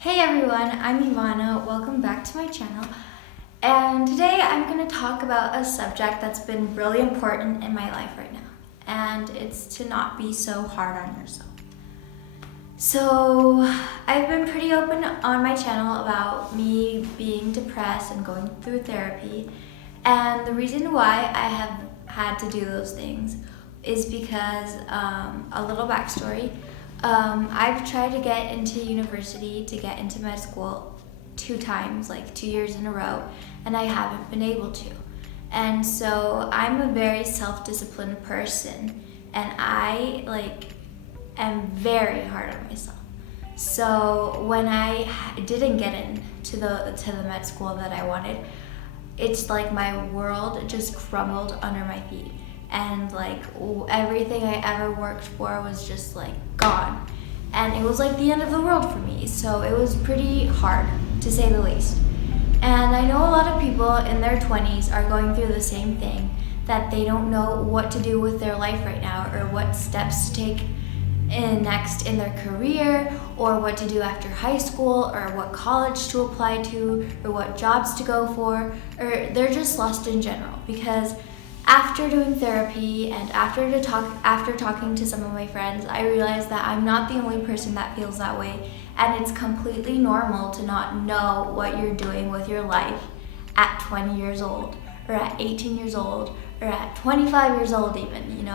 Hey everyone, I'm Ivanna. Welcome back to my channel. And today I'm going to talk about a subject that's been really important in my life right now. And it's to not be so hard on yourself. So, I've been pretty open on my channel about me being depressed and going through therapy. And the reason why I have had to do those things is because, a little backstory. I've tried to get into university, to get into med school 2 times, like 2 years in a row, and I haven't been able to. And so I'm a very self-disciplined person, and I am very hard on myself. So when I didn't get into the med school that I wanted, it's like my world just crumbled under my feet, and everything I ever worked for was just gone, and it was like the end of the world for me. So it was pretty hard, to say the least. And I know a lot of people in their 20s are going through the same thing, that they don't know what to do with their life right now, or what steps to take next in their career, or what to do after high school, or what college to apply to, or what jobs to go for, or they're just lost in general. Because after doing therapy and after talking to some of my friends, I realized that I'm not the only person that feels that way, and it's completely normal to not know what you're doing with your life at 20 years old, or at 18 years old, or at 25 years old even,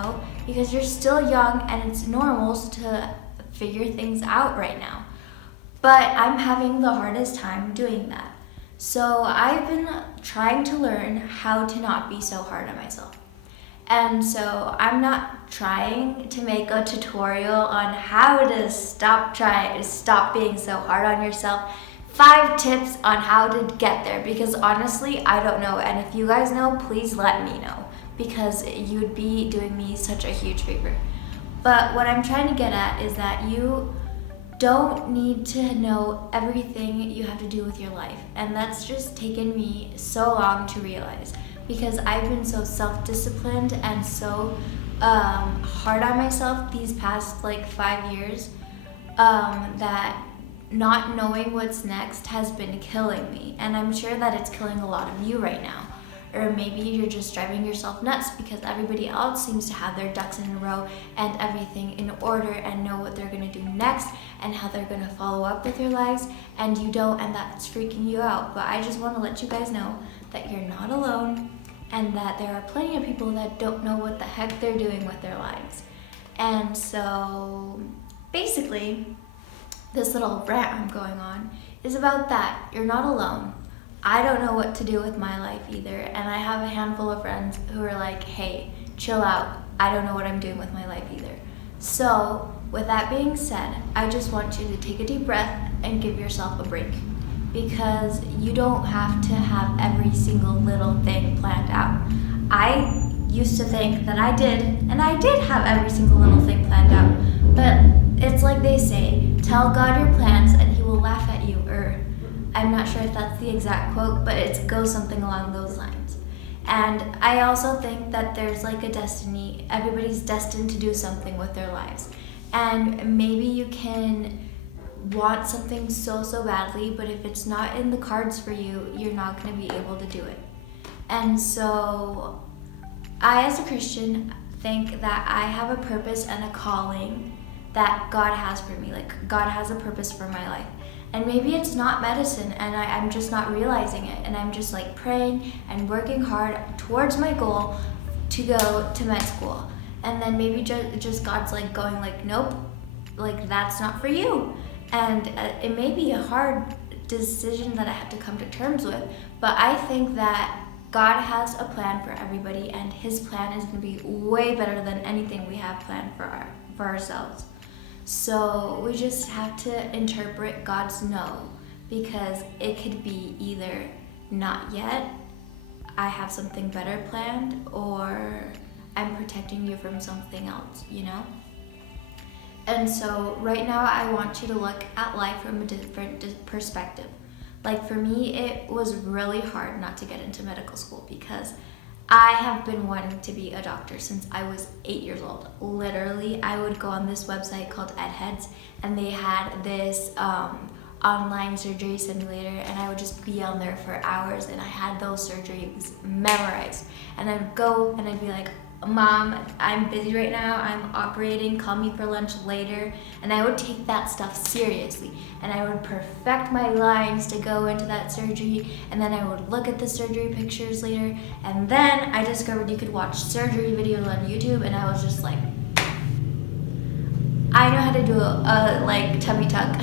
because you're still young and it's normal to figure things out right now. But I'm having the hardest time doing that. So I've been trying to learn how to not be so hard on myself. And so I'm not trying to make a tutorial on how to stop being so hard on yourself. 5 tips on how to get there, because honestly, I don't know. And if you guys know, please let me know, because you'd be doing me such a huge favor. But what I'm trying to get at is that you don't need to know everything you have to do with your life. And that's just taken me so long to realize, because I've been so self-disciplined and so hard on myself these past 5 years, that not knowing what's next has been killing me. And I'm sure that it's killing a lot of you right now. Or maybe you're just driving yourself nuts because everybody else seems to have their ducks in a row and everything in order and know what they're going to do next and how they're going to follow up with their lives, and you don't, and that's freaking you out. But I just want to let you guys know that you're not alone, and that there are plenty of people that don't know what the heck they're doing with their lives. And so basically, this little rant I'm going on is about that. You're not alone. I don't know what to do with my life either, and I have a handful of friends who are like, hey, chill out, I don't know what I'm doing with my life either. So, with that being said, I just want you to take a deep breath and give yourself a break, because you don't have to have every single little thing planned out. I used to think that I did, and I did have every single little thing planned out, but it's like they say, tell God your plans and he will laugh at you, or I'm not sure if that's the exact quote, but it goes something along those lines. And I also think that there's a destiny. Everybody's destined to do something with their lives. And maybe you can want something so badly, but if it's not in the cards for you, you're not going to be able to do it. And so I, as a Christian, think that I have a purpose and a calling that God has for me. God has a purpose for my life. And maybe it's not medicine, and I'm just not realizing it. And I'm just praying and working hard towards my goal to go to med school. And then maybe just God's going nope, that's not for you. And it may be a hard decision that I have to come to terms with, but I think that God has a plan for everybody, and his plan is going to be way better than anything we have planned for ourselves. So we just have to interpret God's no, because it could be either not yet, I have something better planned, or I'm protecting you from something else, And so right now I want you to look at life from a different perspective. For me, it was really hard not to get into medical school, because I have been wanting to be a doctor since I was 8 years old. Literally, I would go on this website called EdHeads, and they had this online surgery simulator, and I would just be on there for hours, and I had those surgeries memorized. And I'd go and I'd be like, Mom, I'm busy right now, I'm operating, call me for lunch later. And I would take that stuff seriously, and I would perfect my lines to go into that surgery, and then I would look at the surgery pictures later. And then I discovered you could watch surgery videos on YouTube, and I was just like, I know how to do a like tummy tuck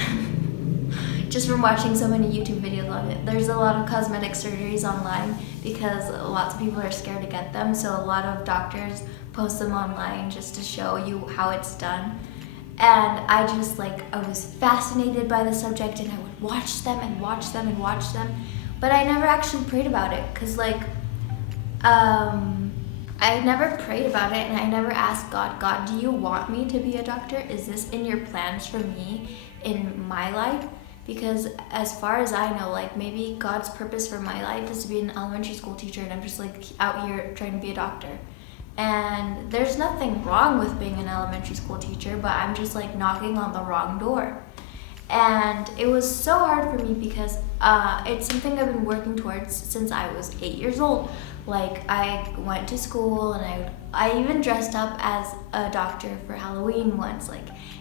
just from watching so many YouTube videos on it. There's a lot of cosmetic surgeries online because lots of people are scared to get them, so a lot of doctors post them online just to show you how it's done. And I just I was fascinated by the subject, and I would watch them and watch them and watch them, but I never actually prayed about it because I never prayed about it, and I never asked God, do you want me to be a doctor? Is this in your plans for me in my life? Because as far as I know, maybe God's purpose for my life is to be an elementary school teacher, and I'm just out here trying to be a doctor. And there's nothing wrong with being an elementary school teacher, but I'm just knocking on the wrong door. And it was so hard for me because it's something I've been working towards since I was 8 years old. I went to school, and I even dressed up as a doctor for Halloween once.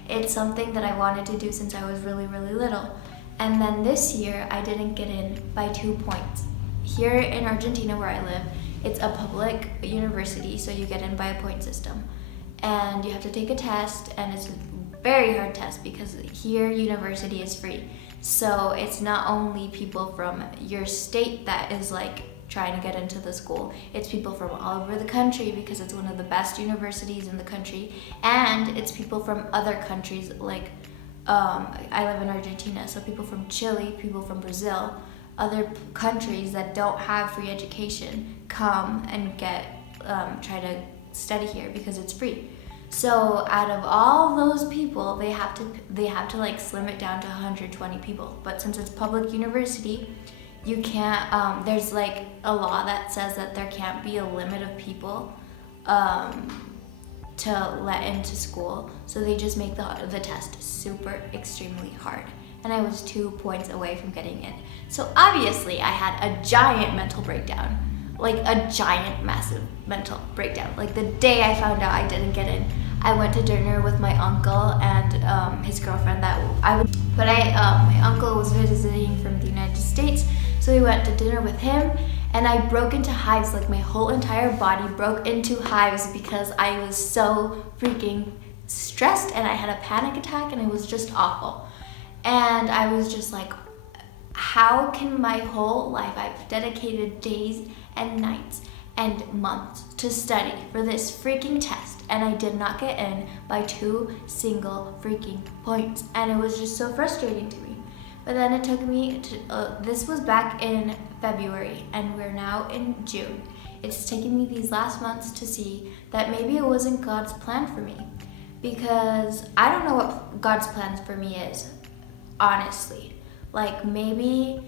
It's something that I wanted to do since I was really, really little. And then this year, I didn't get in by 2 points. Here in Argentina, where I live, it's a public university, so you get in by a point system. And you have to take a test, and it's a very hard test because here university is free. So it's not only people from your state that is trying to get into the school. It's people from all over the country because it's one of the best universities in the country, and it's people from other countries I live in Argentina, so people from Chile, people from Brazil, other countries that don't have free education come and try to study here because it's free. So out of all those people, they have to slim it down to 120 people. But since it's public university, you can't, there's a law that says that there can't be a limit of people to let into school. So they just make the test super extremely hard. And I was 2 points away from getting in. So obviously I had a giant mental breakdown, a giant massive mental breakdown. The day I found out I didn't get in, I went to dinner with my uncle and his girlfriend my uncle was visiting from the United States, so we went to dinner with him, and I broke into hives. My whole entire body broke into hives because I was so freaking stressed, and I had a panic attack, and it was just awful. And I was just how can my whole life, I've dedicated days and nights and months to study for this freaking test, and I did not get in by 2 single freaking points, and it was just so frustrating to me. But then it took me to, this was back in February, and we're now in June. It's taken me these last months to see that maybe it wasn't God's plan for me, because I don't know what God's plans for me is, honestly. Maybe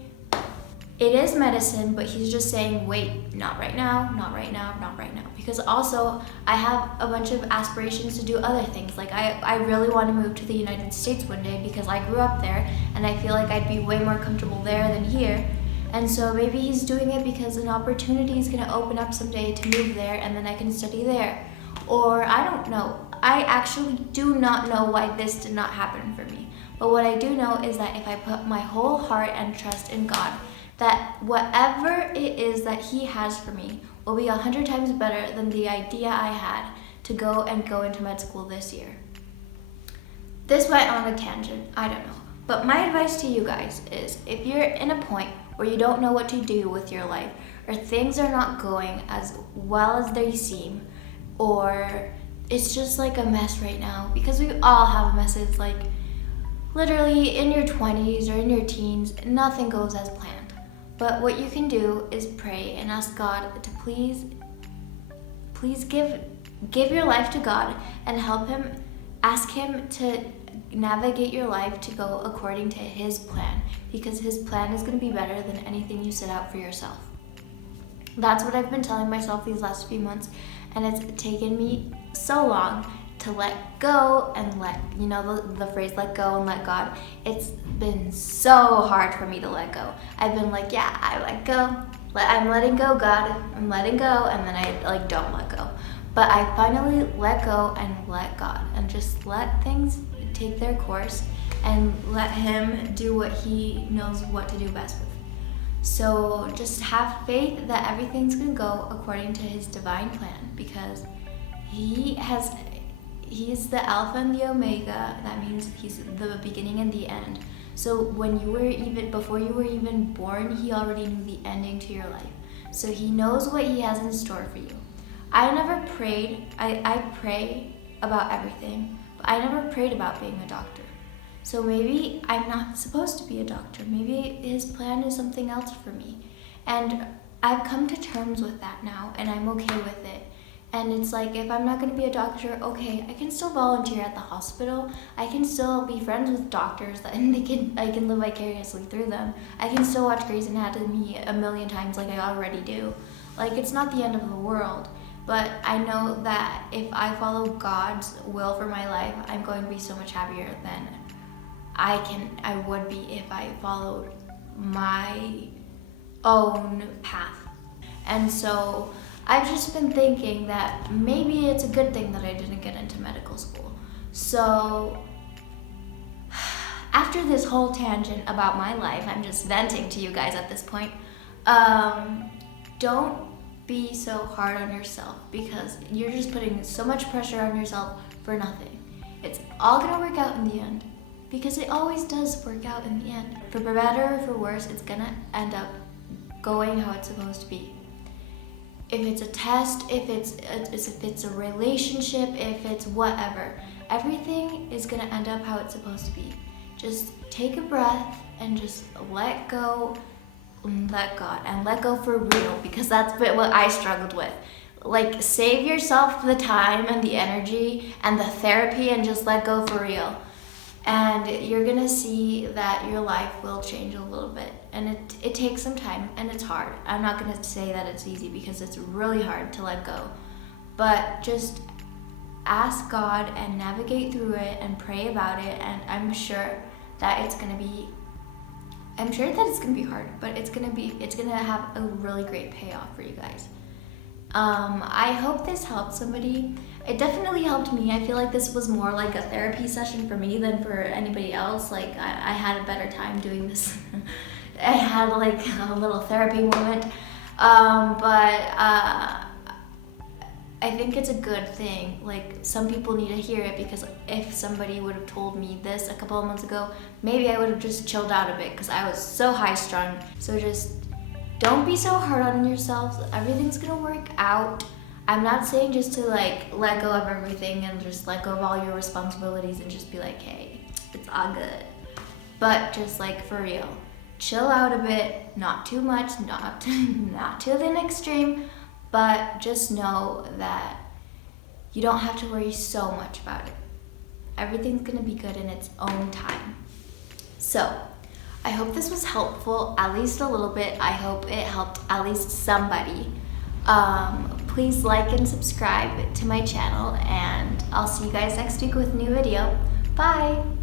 it is medicine, but he's just saying, wait, not right now, not right now, not right now. Because also, I have a bunch of aspirations to do other things. I really want to move to the United States one day because I grew up there, and I feel I'd be way more comfortable there than here. And so maybe he's doing it because an opportunity is going to open up someday to move there, and then I can study there. Or I don't know. I actually do not know why this did not happen for me. But what I do know is that if I put my whole heart and trust in God, that whatever it is that he has for me will be 100 times better than the idea I had to go into med school this year. This went on a tangent, I don't know. But my advice to you guys is, if you're in a point where you don't know what to do with your life, or things are not going as well as they seem, or it's just a mess right now, because we all have messes, literally in your 20s or in your teens, nothing goes as planned. But what you can do is pray and ask God to please give your life to God and help him, ask him to navigate your life to go according to his plan, because his plan is going to be better than anything you set out for yourself. That's what I've been telling myself these last few months, and it's taken me so long to let go and the phrase let go and let God. It's been so hard for me to let go. I've been like, yeah, I let go. I'm letting go, God. I'm letting go, and then I don't let go. But I finally let go and let God and just let things take their course and let Him do what He knows what to do best with. So just have faith that everything's gonna go according to His divine plan, because He's the Alpha and the Omega. That means He's the beginning and the end. So before you were even born, He already knew the ending to your life. So He knows what He has in store for you. I never prayed. I pray about everything, but I never prayed about being a doctor. So maybe I'm not supposed to be a doctor. Maybe His plan is something else for me. And I've come to terms with that now, and I'm okay with it. And it's like, if I'm not going to be a doctor, okay, I can still volunteer at the hospital. I can still be friends with doctors, and I can live vicariously through them. I can still watch Grey's Anatomy a million times like I already do. Like, it's not the end of the world. But I know that if I follow God's will for my life, I'm going to be so much happier than I would be if I followed my own path. And so I've just been thinking that maybe it's a good thing that I didn't get into medical school. So after this whole tangent about my life, I'm just venting to you guys at this point. Don't be so hard on yourself, because you're just putting so much pressure on yourself for nothing. It's all gonna work out in the end, because it always does work out in the end. For better or for worse, it's gonna end up going how it's supposed to be. If it's a test, if it's a relationship, if it's whatever, everything is gonna end up how it's supposed to be. Just take a breath and just let go and let God, and let go for real, because that's what I struggled with. Like, save yourself the time and the energy and the therapy and just let go for real. And you're gonna see that your life will change a little bit. And it takes some time, and it's hard. I'm not gonna say that it's easy, because it's really hard to let go. But just ask God and navigate through it and pray about it, and I'm sure that it's gonna be hard, but it's gonna have a really great payoff for you guys. I hope this helped somebody. It definitely helped me. I feel like this was more like a therapy session for me than for anybody else. Like, I had a better time doing this. I had like a little therapy moment. But I think it's a good thing. Like, some people need to hear it, because if somebody would have told me this a couple of months ago, maybe I would have just chilled out a bit, because I was so high strung. So just don't be so hard on yourselves. Everything's gonna work out. I'm not saying just to like let go of everything and just let go of all your responsibilities and just be like, hey, it's all good. But just like, for real, chill out a bit, not too much, not to the extreme, but just know that you don't have to worry so much about it. Everything's gonna be good in its own time. So, I hope this was helpful, at least a little bit. I hope it helped at least somebody. Please like and subscribe to my channel, and I'll see you guys next week with a new video. Bye!